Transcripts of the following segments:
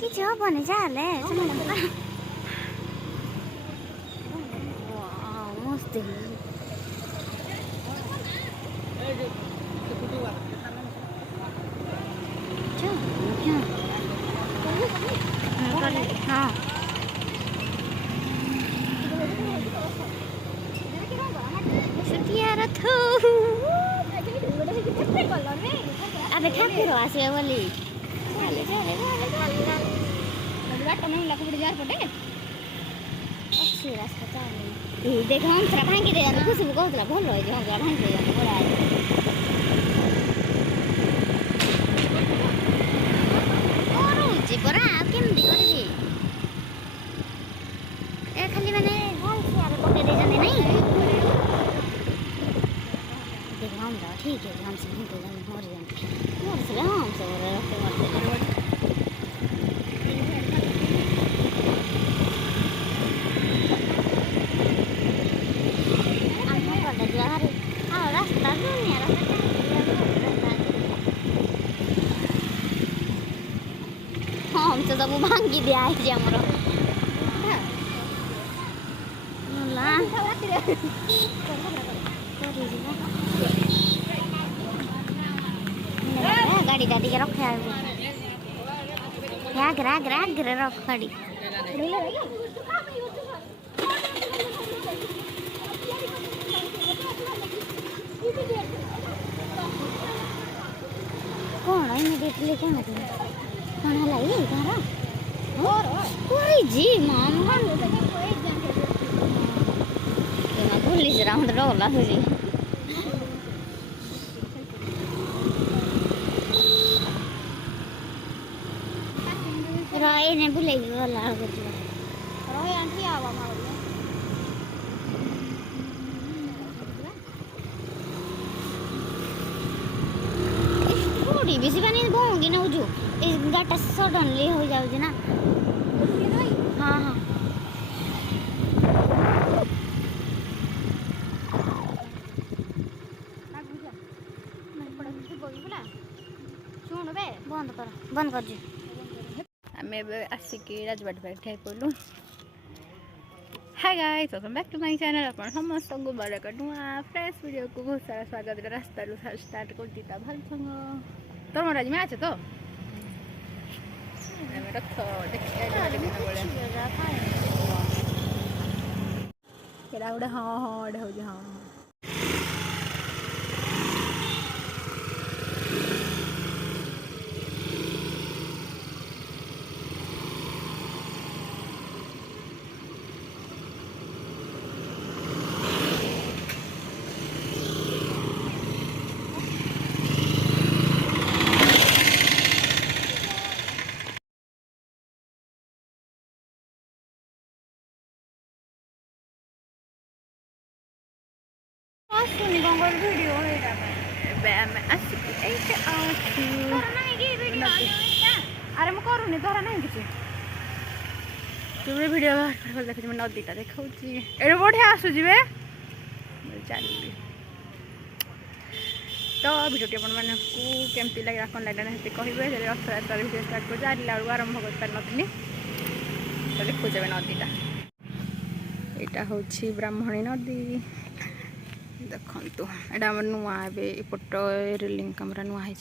କିଛି ହବନି ଚାଲେ ମସ୍ତ ହଁ ଛୁଟିଆ ରଥ ଆବେ ଠାକୁର ଆସିବେ ବୋଲି ଦେଖ ହଂସରା ଭାଙ୍ଗି ଦେଇଯାନ୍ତି ଖୁସିବୁ କହୁଥିଲା ଭଲ ହେଇଛି ହଂସରା ଭାଙ୍ଗି ଦେଇଯାନ୍ତି ବଢ଼ିଆ କରୁଛି ପରା ଆଉ କେମିତି କରିବି ଏ ଖାଲି ମାନେ ହଂସିଆରେ ପକେଇ ଦେଇଛନ୍ତି ନାଇଁ ଦେଖ ହଂସ ଠିକ୍ ଅଛି ହଂସ ଭାଙ୍ଗି ଦେଇଯାନ୍ତି ମରିଯାନ୍ତି ମରିଥିଲେ ହଂସ ରଖି ମରିଥିଲେ ସବୁ ଭାଙ୍ଗି ଦିଆହେଇଛି ଆମର ଗାଡ଼ିଟା ଟିକେ ରଖା ଆଗରେ ଆଗରେ ଆଗରେ ରଖ ଗାଡ଼ି କ'ଣ ଇମିଡ଼ିଏଟଲି କ'ଣ ହେଲା ଏଇ କାହାର କରିଛି ପୁଲିସରା ମୋତେ ଡର ଲାଗୁଛି ଏଇନେ ବୁଲେଇକି ଗଲା ବେଳକୁ ରହି ଆଣ୍ଠି ଆଉ थोड़ी बेसी पानी बहुंगी ना जो इस गाटा सडनली हो जाऊँ ना हाँ हाँ बंद कर आम आसिक राजबाट ठिया पड़ू hi guys welcome back to my channel अपन समस्त को बड़क नुआ फ्रेश वीडियो को बहुत सारा स्वागत रास्ता स्टार्ट कर दीता भल संग तोर मोर आज मैच तो रख देखा गोटे हाँ हाँ गोटे हूँ हाँ वीडियो अरे मुझे करूनी तोरा नहीं किसी वीडियो देखी नदीटा देखा बढ़िया आसूजी चली तो भिडियो अपन मानक केमती लगे कौन लगे ना कहे रथयात्रा भिडियो स्टार्ट कर आरला बेलू आरंभ कर पार नी तो देखुचे नदीटा यहाँ हूँ ब्राह्मणी नदी देखु एटा आम नुआ एपट रेलिंग कैमरा नुआ है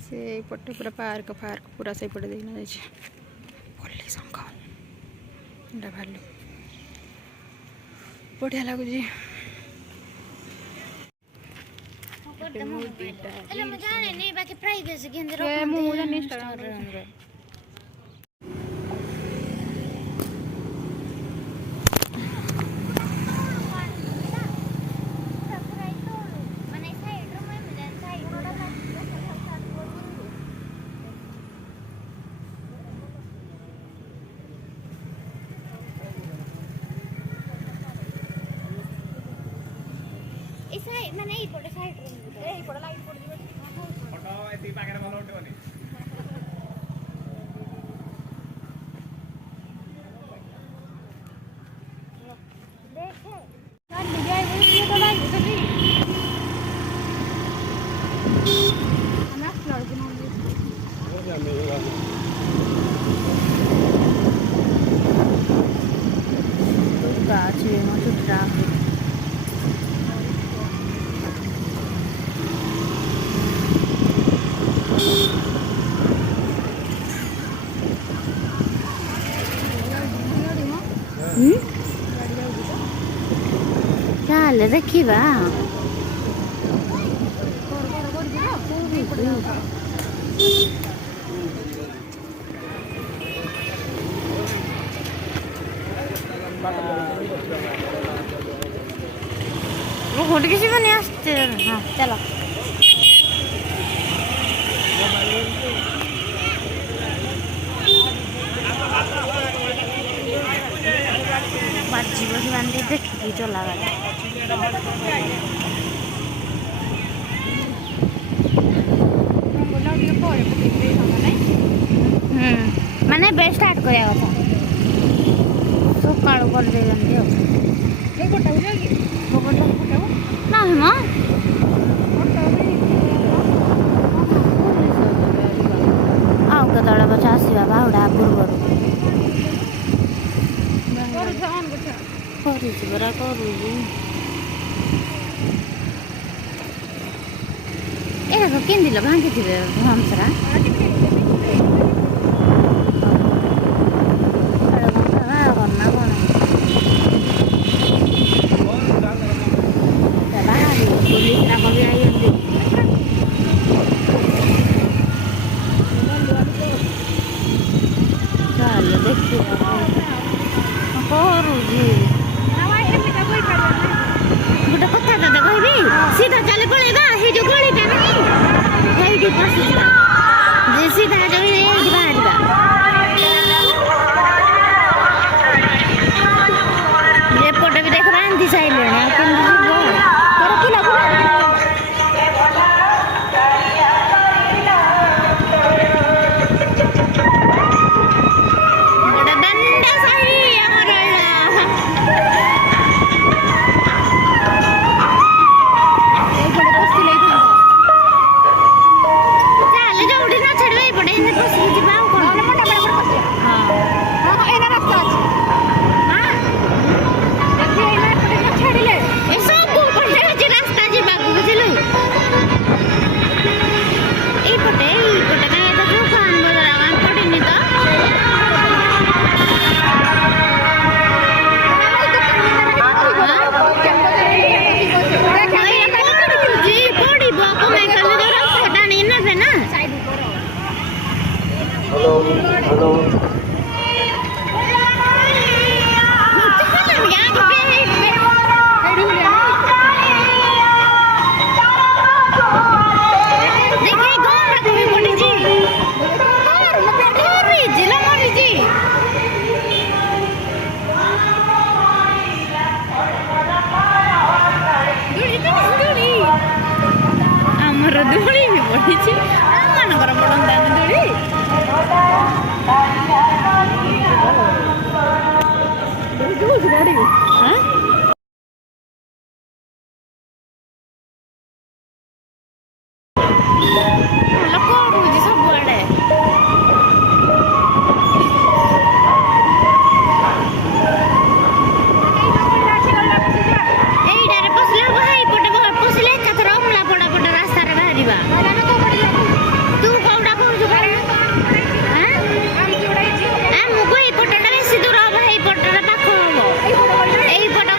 से पटे पूरा पार्क फार्क पूरा से पटे देखना जाइए भली शंख भालू बढ़िया लगुच मैंने ये पड़े साइड रे ये पड़े लाइट पड़ दिबे फोटो एती पाके भलो उठबनी देखे कर लिया ये तो लाइट चली हमरा फ्लोर के नाम हो जा मेरा तो गाछ ये मत ट्रैफिक चल देखा वो किसी को नहीं आते हाँ चलो बाजी बस बांधे देखिए चला गया माने बेस्ट स्टार्ट करिया कथा सकाळ कर दे जंदी हो ए गोटा हो जागी गोटा ना हम आओ कतड़ा 50 बाहुडा पूर्व करूँ बरा करूँ ଏ ଦେଖ କେମିତି ଭାଙ୍ଗିଥିବେ ହଂସରା ଗୋଟେ କଥା ତତେ କହିବି ସିଧା ଚାଲି ପଳେଇବା ହେଇ ଯୋଉ ଗଳିଟା ନାହିଁ ହେଇଠି ପଶିଯିବା ଯେ ସିଧା ଯୋଉ ହେଇଠି ବାହାରିବା ଏପଟେ ବି ଦେଖ ବାନ୍ଧି ସାଇଲେଣି ଆଉ କେମିତି ଯିବ ଗୋଟେ ଦଣ୍ଡ ସାହି ଆମର ଆମର ଦୋଳି ବି ପଡ଼ିଛି ଆମମାନଙ୍କର ପଡ଼ନ୍ତାନି ଦୋଳି କରୁଛି ସବୁଆଡ଼େ ଏଇଟାରେ ପଶିଲେ ହବ ଏଇପଟେ ପଶିଲେ ଏକାଥରେ ଅମଲା ପଡ଼ା ପଟେ ରାସ୍ତାରେ ବାହାରିବା ତୁ କୋଉଟା କହୁଛୁ ଆମକୁ ଏଇପଟଟା ବେଶୀ ଦୂର ହବ ଏଇପଟଟା ପାଖ ହବ ଏଇପଟ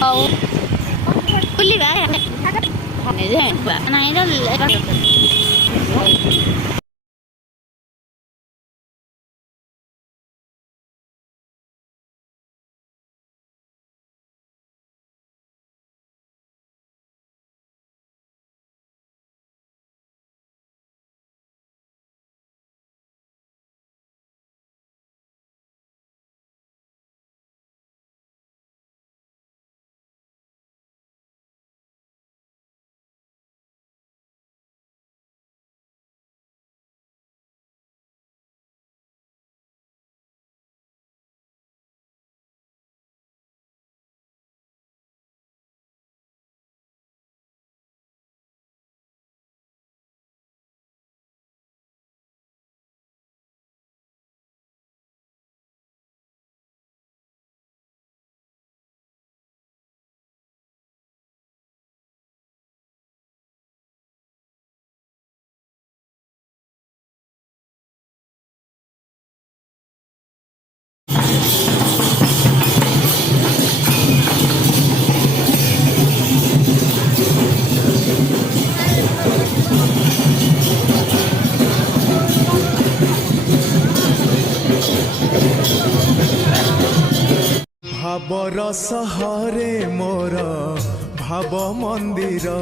ହଉ ବୁଲିବା ନାଇଁ ଭାବର ସହରେ ମୋର ଭାବ ମନ୍ଦିର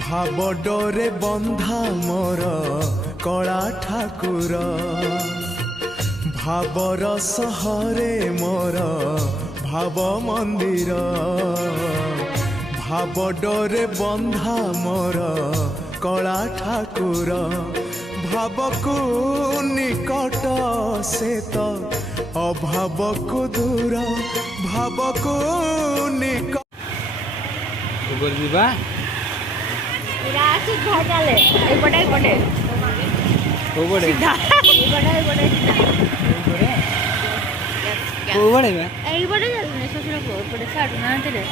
ଭାବ ଡୋରେ ବନ୍ଧା ମୋର କଳା ଠାକୁର ଭାବର ସହରେ ମୋର ଭାବ ମନ୍ଦିର ଭାବ ଡୋରେ ବନ୍ଧା ମୋର କଳା ଠାକୁର ଭାବକୁ ନିକଟ ସେ ତ ଅଭାବକୁ ଦୂର ଭାବକୁ ନିକଟ ଯିବା ସିଧା ଚାଲେ ଏଇପଟେ ଏଇପଟେ କୋଉପଟେ ସିଧା ଏଇପଟେ ଏଇପଟେ କୋଉପଟେ ଏଇପଟେ ଚାଲୁନି ଶ୍ୱଶୁର ପୁଅ ଏପଟେ ଛାଡ଼ୁନାହାନ୍ତି ରେ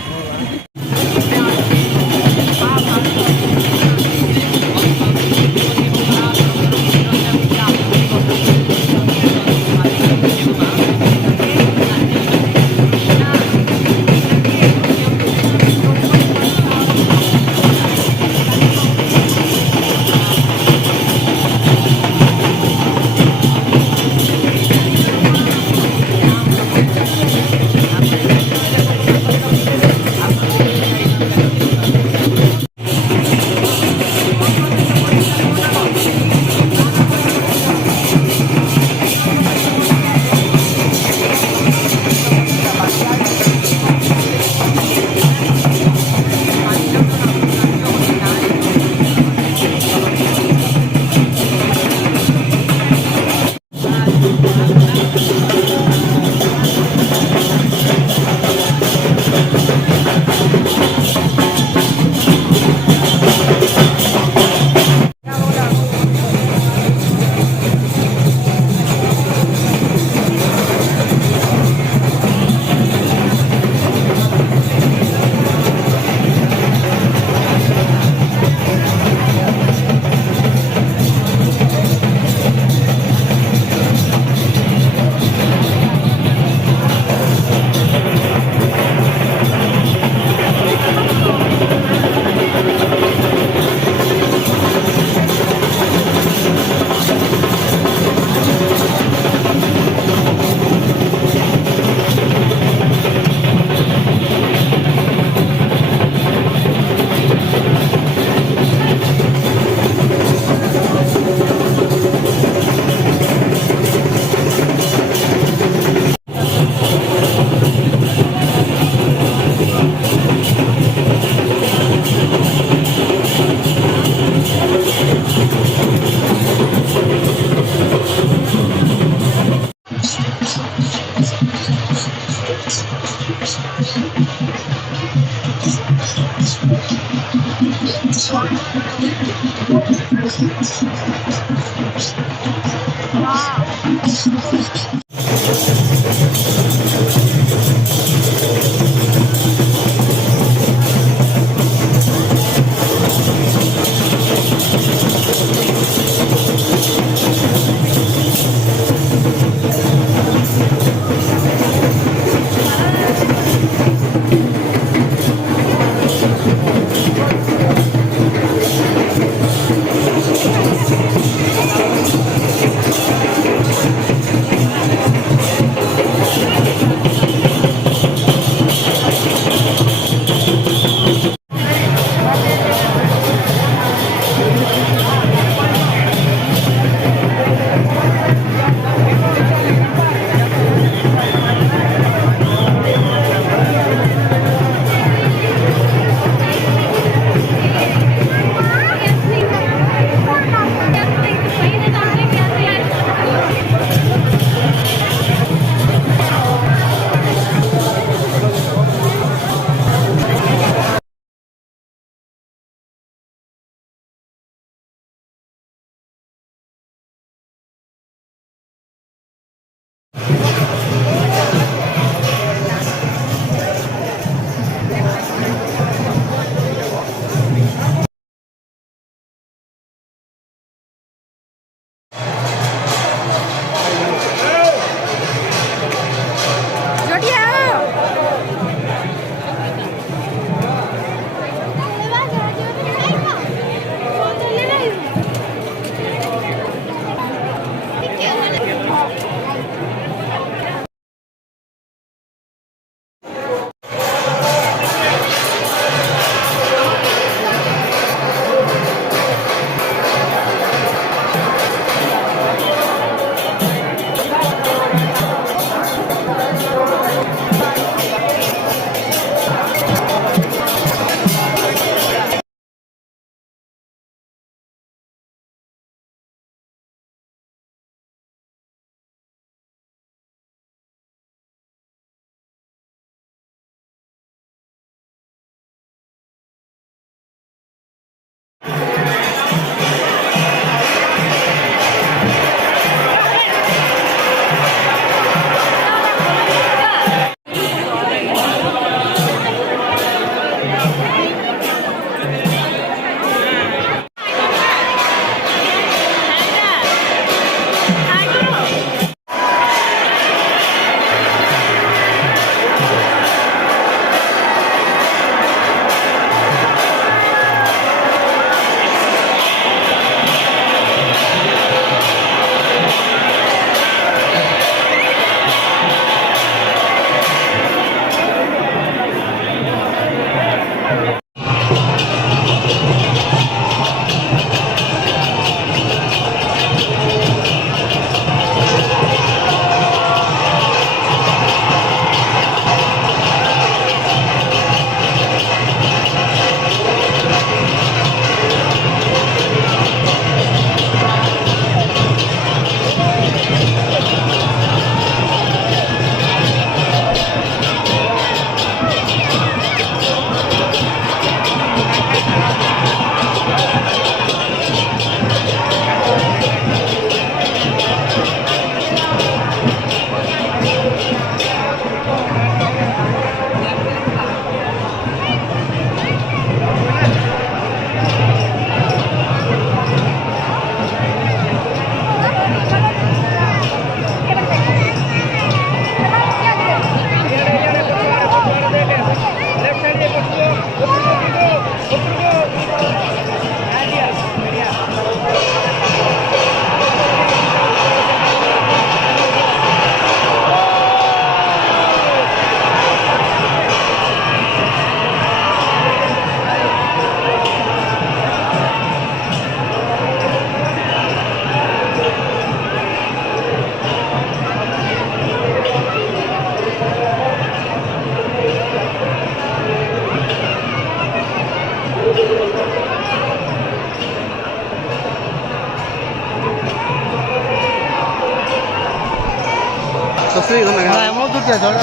ନାଇଁ ମୋ ଦୁଟିଆ ଝଡ଼ା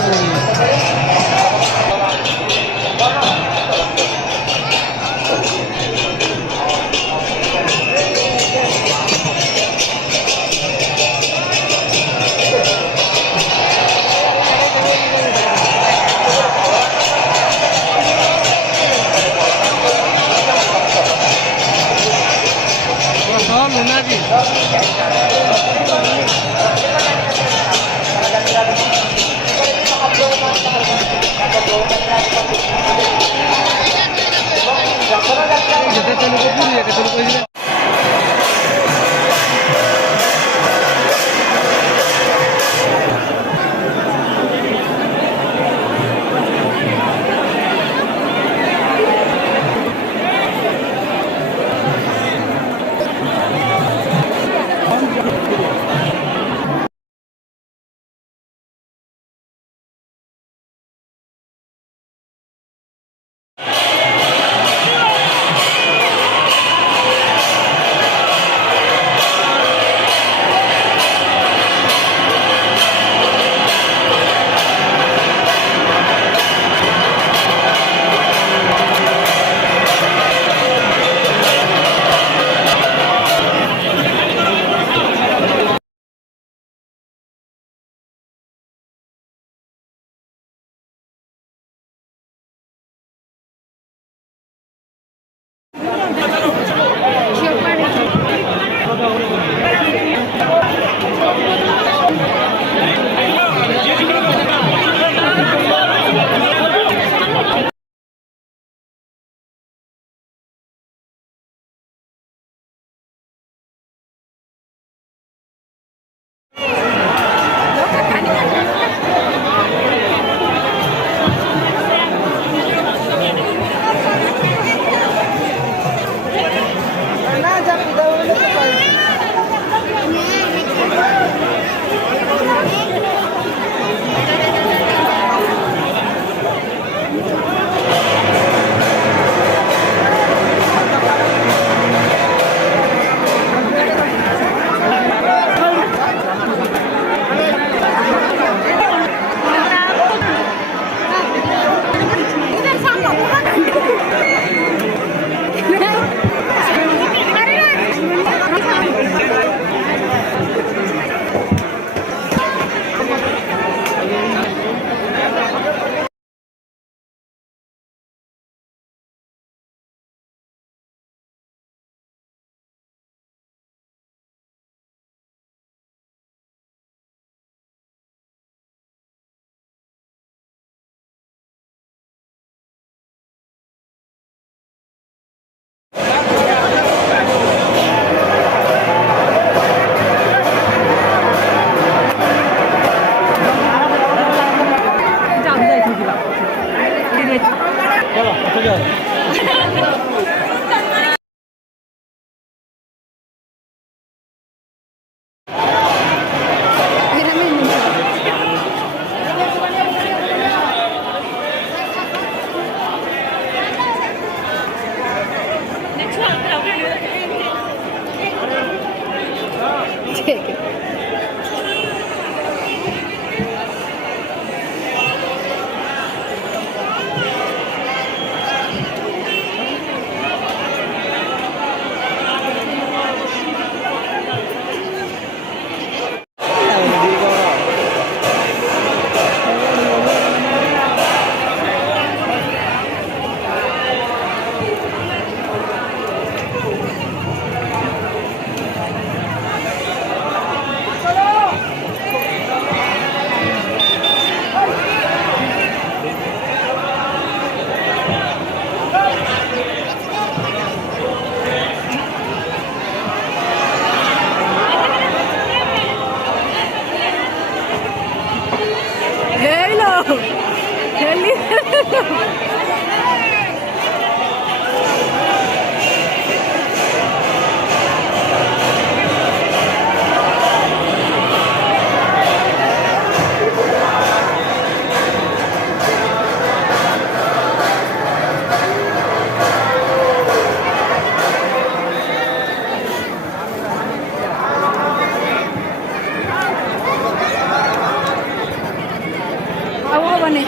ହବନି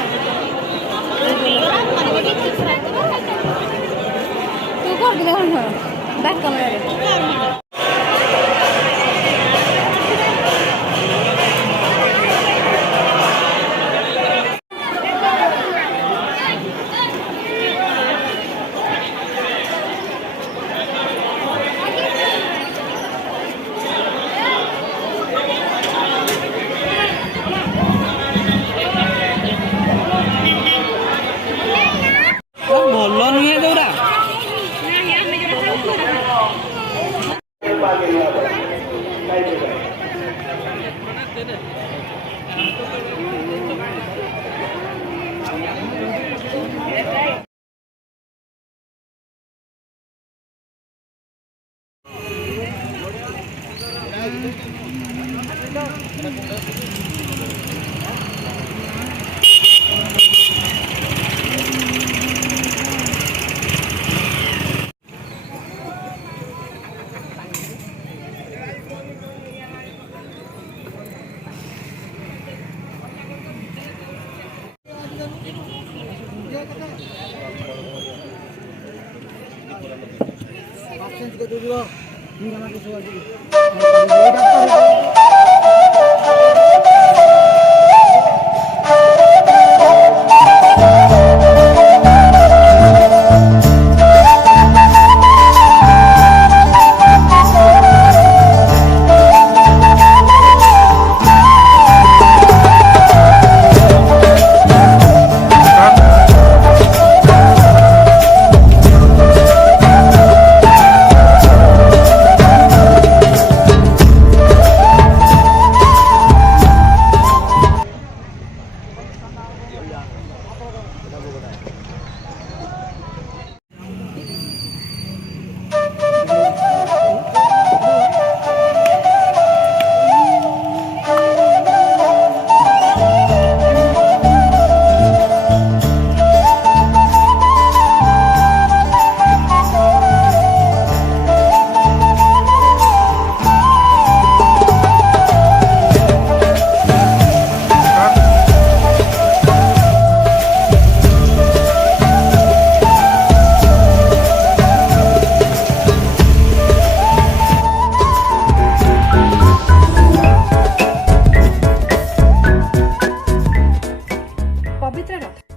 ତୁ କରିଦେଲେ କ'ଣ ବ୍ୟାକ୍ କ୍ୟାମେରାରେ ଭଲ ନୁହେଁ ଯୋଉରା ପବିତ୍ର ରଥ